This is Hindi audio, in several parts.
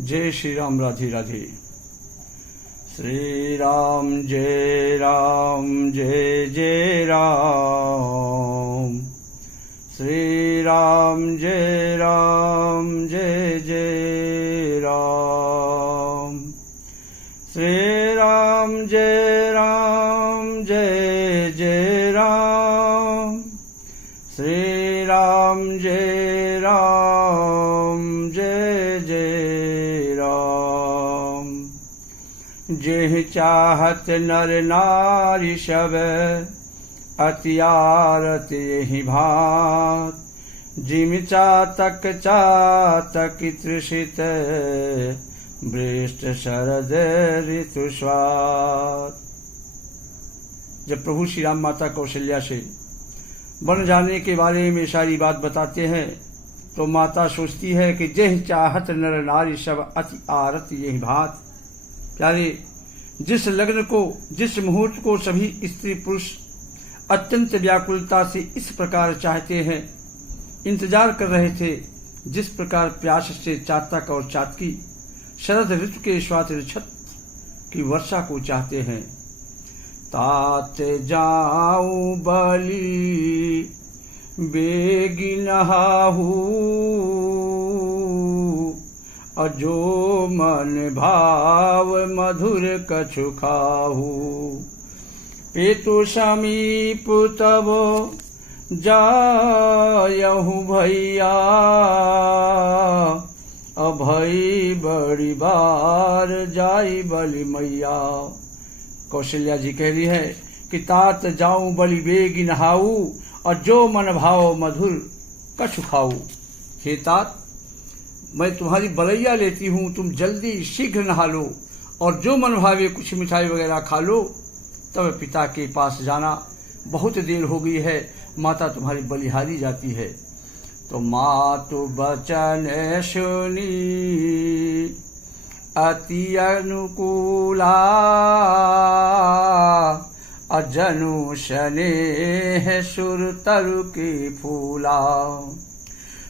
जय श्री राम। राधे राधे। श्री राम जय राम जय जय राम। श्री राम जय राम जय जय राम। श्री राम जय राम जय जय राम। श्री राम जय राम जय जय राम। जेहि चाहत नर नारी सब अति आरत यहि भात। जिम चातक चातक तृषित वृष्ट शरद ऋतु स्वात। जब प्रभु श्री राम माता कौशल्या से बन जाने के बारे में सारी बात बताते हैं तो माता सोचती है कि जेहि चाहत नर नारी सब अति आरत यही भात। प्यारे, जिस लग्न को, जिस मुहूर्त को सभी स्त्री पुरुष अत्यंत व्याकुलता से इस प्रकार चाहते हैं, इंतजार कर रहे थे, जिस प्रकार प्यास से चातक और चातकी शरद ऋतु के स्वात ऋक्षत की वर्षा को चाहते हैं। तात जाऊं बलि बेगी नहाहू। अजो मन भाव मधुर कछु खाहू। पेतु समीप तब जायहु भैया। अभई बड़ी बार जाई बलि मैया। कौशल्या जी कह रही है कि तात जाऊं बलि बेगी नहाऊ और जो मन भाव मधुर कछु खाऊ। हे तात, मैं तुम्हारी बलैया लेती हूँ, तुम जल्दी शीघ्र नहा लो और जो मन भावे कुछ मिठाई वगैरह खा लो। तब पिता के पास जाना, बहुत देर हो गई है, माता तुम्हारी बलिहारी जाती है। तो मातु बचन सुनी अति अनुकूला। अजनु स्नेह सुर तरु की फूला।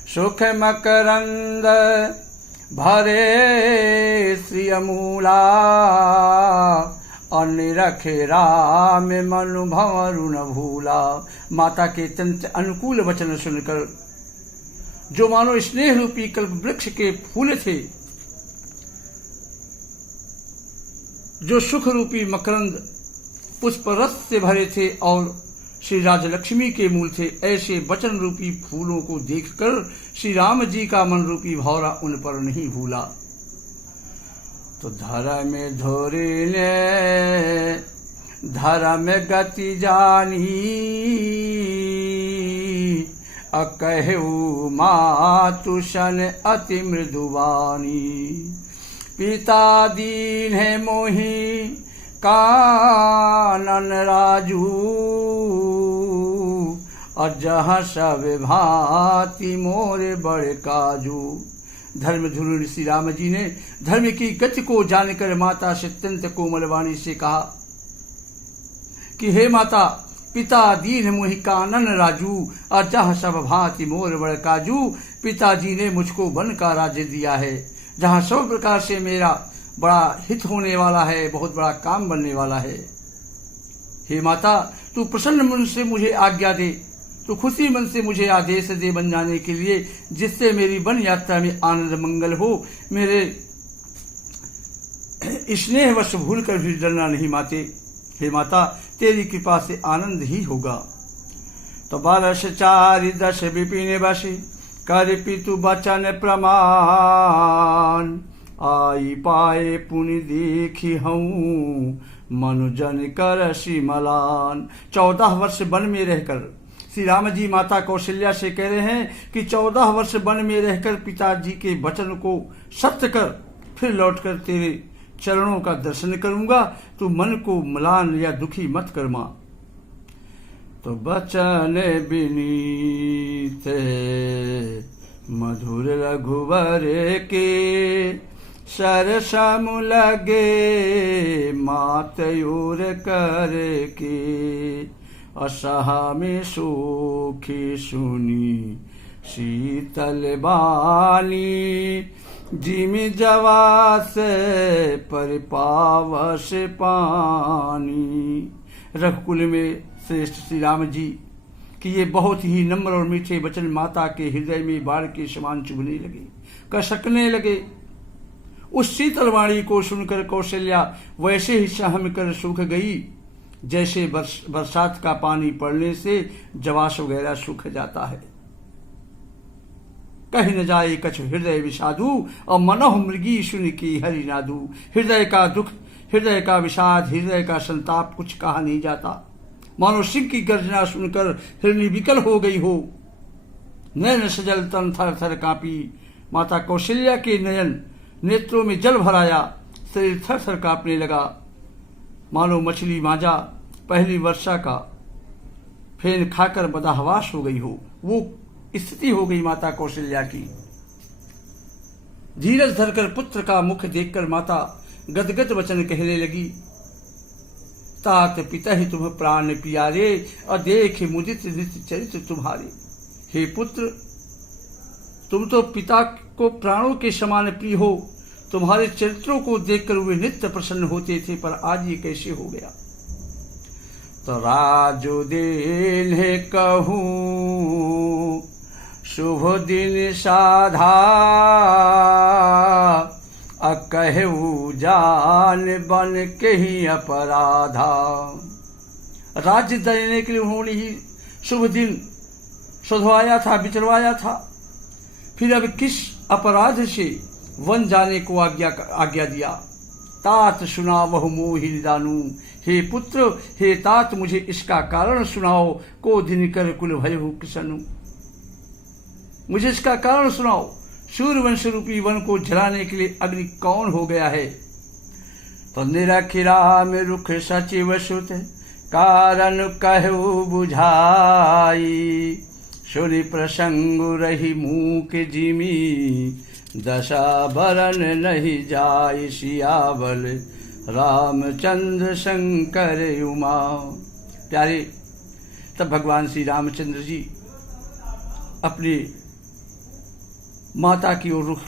सुख मकरंद भरे श्रियमूला। अन्य रखे राम मनु भंवरु न भूला। माता के अत्यंत अनुकूल वचन सुनकर जो मानो स्नेह रूपी कल्प वृक्ष के फूल थे, जो सुख रूपी मकरंद पुष्प रस से भरे थे और श्री राजलक्ष्मी के मूल थे, ऐसे वचन रूपी फूलों को देखकर श्री राम जी का मन रूपी भौरा उन पर नहीं भूला। तो धर्म धोरी ने धर्म गति जानी। अकहु मातु सन अति मृदुवानी। पिता दीन है मोहि कानन राजू। अजह सब भांति मोरे बड़े काजू। धर्मधुर श्री राम जी ने धर्म की गति को जानकर माता से अत्यंत कोमल वाणी से कहा कि हे माता, पिता दीन मोहि कानन राजू। अजह सब भांति मोर बड़ काजू। पिताजी ने मुझको वन का राज्य दिया है, जहाँ सब प्रकार से मेरा बड़ा हित होने वाला है, बहुत बड़ा काम बनने वाला है। हे माता, तू प्रसन्न मन से मुझे आज्ञा दे, तू खुशी मन से मुझे आदेश दे बन जाने के लिए, जिससे मेरी वन यात्रा में आनंद मंगल हो। मेरे स्नेहवश भूल कर भी डरना नहीं माते। हे माता, तेरी कृपा से आनंद ही होगा। तो बरस 4 10 विपिन बस कर पितु बचन प्रमाण। आई पाए पुनि देखी हूँ मनुजन कर मलान। 14 वर्ष वन में रहकर श्री राम जी माता कौशल्या से कह रहे हैं कि 14 वर्ष वन में रहकर पिताजी के वचन को सत्य कर, फिर लौटकर तेरे चरणों का दर्शन करूंगा। तू मन को मलान या दुखी मत कर मां। तो बचन विनीत मधुर रघुवर के। सरसम लगे मातयूर कर के। असहा में सुखी सुनी शीतल बानी। जिमि जवास परिपावश पानी। रघुकुल में श्रेष्ठ श्री राम जी कि ये बहुत ही नम्र और मीठे वचन माता के हृदय में बाढ़ के समान चुभने लगे, कसकने लगे। उस शीतल वाणी को सुनकर कौशल्या वैसे ही सहम कर सूख गई जैसे बरसात का पानी पड़ने से जवास वगैरह सूख जाता है। कहीं न जाए कछु हृदय विषादु और मनोह मृगी सुन की हरि नादु। हृदय का दुख, हृदय का विषाद, हृदय का संताप कुछ कहा नहीं जाता। मानो सिंह की गर्जना सुनकर हिरणी विकल हो गई हो। नयन सजल तन थर थर कांपी। माता कौशल्या के नयन नेत्रों में जल भराया, शरीर थर थर कांपने लगा। मानो मछली मांजा पहली वर्षा का फेन खाकर बदहवास हो गई हो, वो स्थिति हो गई माता कौशल्या की। धीरज धरकर पुत्र का मुख देखकर माता गदगद वचन कहने लगी। तात पिता ही तुम प्राण प्यारे, और देख मुदित नित्य चरित्र तुम्हारे। हे पुत्र, तुम तो पिता को प्राणों के समान प्रिय हो। तुम्हारे चरित्रों को देखकर वे नित्य प्रसन्न होते थे, पर आज ये कैसे हो गया। तो राजो दिन है कहूं शुभ दिन साधा, अकहु जान बन के ही अपराधा। राज्य देने के लिए उन्होंने ही शुभ दिन शोधवाया था, विचरवाया था, फिर अब किस अपराध से वन जाने को आज्ञा दिया। तात सुना वह मोहि दानू। हे पुत्र, हे तात, मुझे इसका कारण सुनाओ। को दिन कर कुल भयहु किसनु। मुझे इसका कारण सुनाओ। सूर्यवंश रूपी वन को जलाने के लिए अग्नि कौन हो गया है। तो निरखिरा में रुख सचिव सुत, कारण कहु बुझाई। सुनि प्रसंग रही मूक जिमी, दशा बरन नहीं जाय। सियावल रामचंद्र शंकर उमा। प्यारे, तब भगवान श्री रामचंद्र जी अपनी माता की ओर रुख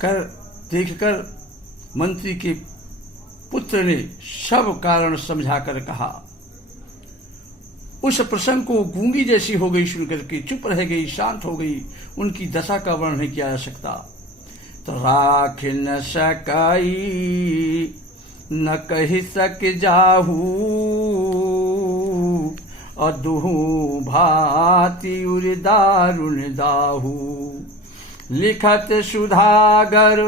कर देखकर मंत्री के पुत्र ने सब कारण समझाकर कहा। उस प्रसंग को गूंगी जैसी हो गई, सुनकर के चुप रह गई, शांत हो गई। उनकी दशा का वर्णन नहीं किया जा सकता। तो राख न सकाई न कही सक जाहू, और दुहू भांति उर दारुण दाहू। लिखत सुधागर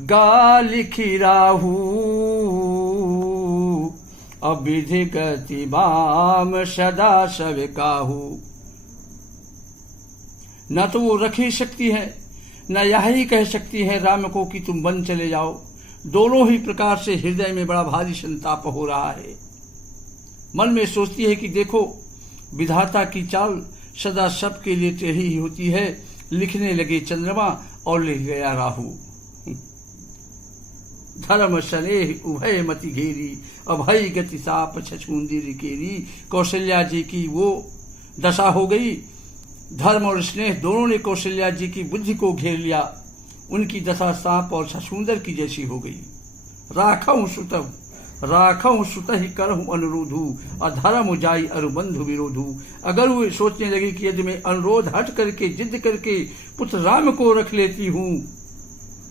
गा लिखी राहू, अविधि गति बाम सदा सब काहू। न तो वो रख ही सकती है, न यह ही कह सकती है राम को कि तुम वन चले जाओ। दोनों ही प्रकार से हृदय में बड़ा भारी संताप हो रहा है। मन में सोचती है कि देखो, विधाता की चाल सदा सबके लिए टेढ़ी ही होती है। लिखने लगे चंद्रमा और लिख गया राहु। धर्म स्नेह उभय मति घेरी, अभय गति साप छछूंदी केरी। कौशल्या जी की वो दशा हो गई। धर्म और स्नेह दोनों ने कौशल्या जी की बुद्धि को घेर लिया। उनकी दशा सांप और छछूंदर की जैसी हो गई। राखऊ सुत ही करहूं अनुरोधू, अधर्म जाई अरुबंधु विरोधू। अगर वो सोचने लगी कि यदि मैं अनुरोध हट करके जिद करके पुत्र राम को रख लेती हूं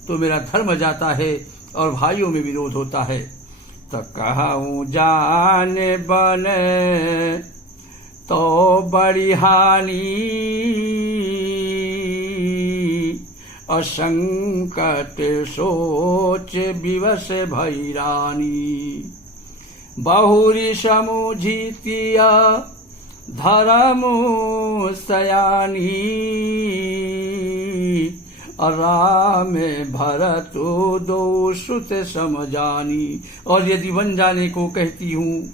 तो मेरा धर्म जाता है और भाइयों में विरोध होता है। तो कहूं जान बने तो बड़ी हानि, असंकट सोच विवश भई रानी। बहुरी समुझितिया धर्म सयानी, राम भरत दो सुत समझानी। और यदि वन जाने को कहती हूँ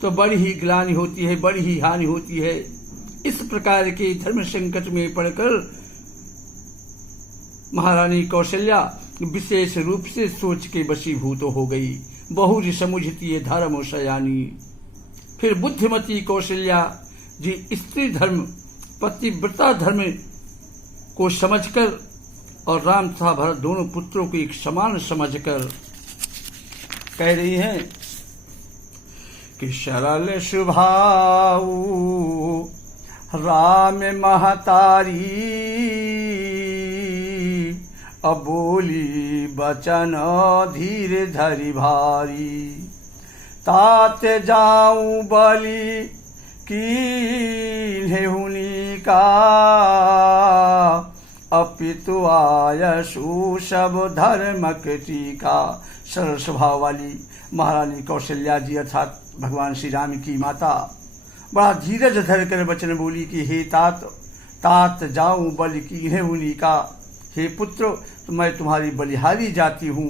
तो बड़ी ही ग्लानि होती है, बड़ी ही हानि होती है। इस प्रकार के धर्म संकट में पड़कर महारानी कौशल्या विशेष रूप से सोच के वशीभूत हो गई। बहुरी समुझती धर्म सयानी। फिर बुद्धिमती कौशल्या जी स्त्री धर्म, पतिव्रता धर्म को समझकर और राम तथा भरत दोनों पुत्रों को एक समान समझकर कह रही हैं कि सरल स्वभाव राम महतारी, अबोली बचन धीर धरि भारी। तात जाऊं बलि कीन्हे हुनी का, अपितु आयसु सब धर्मक टीका। सरल स्वभाव वाली महारानी कौशल्या जी अर्थात भगवान श्री राम की माता बड़ा धीरज धर कर वचन बोली कि हे तात जाऊं बलि कीन्हे हुनी का। हे पुत्र, मैं तुम्हारी बलिहारी जाती हूँ।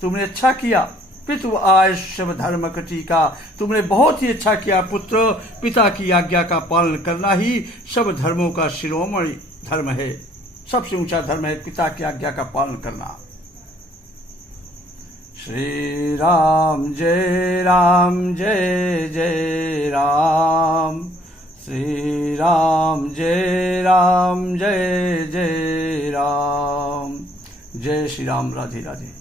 तुमने अच्छा किया। पितु आयुष सब धर्म टीका, तुमने बहुत ही अच्छा किया पुत्र। पिता की आज्ञा का पालन करना ही सब धर्मों का शिरोमणि धर्म है। सबसे ऊंचा धर्म है पिता की आज्ञा का पालन करना। श्री राम जय जय राम। श्री राम जय जय राम। जय श्री राम। राधे राधे।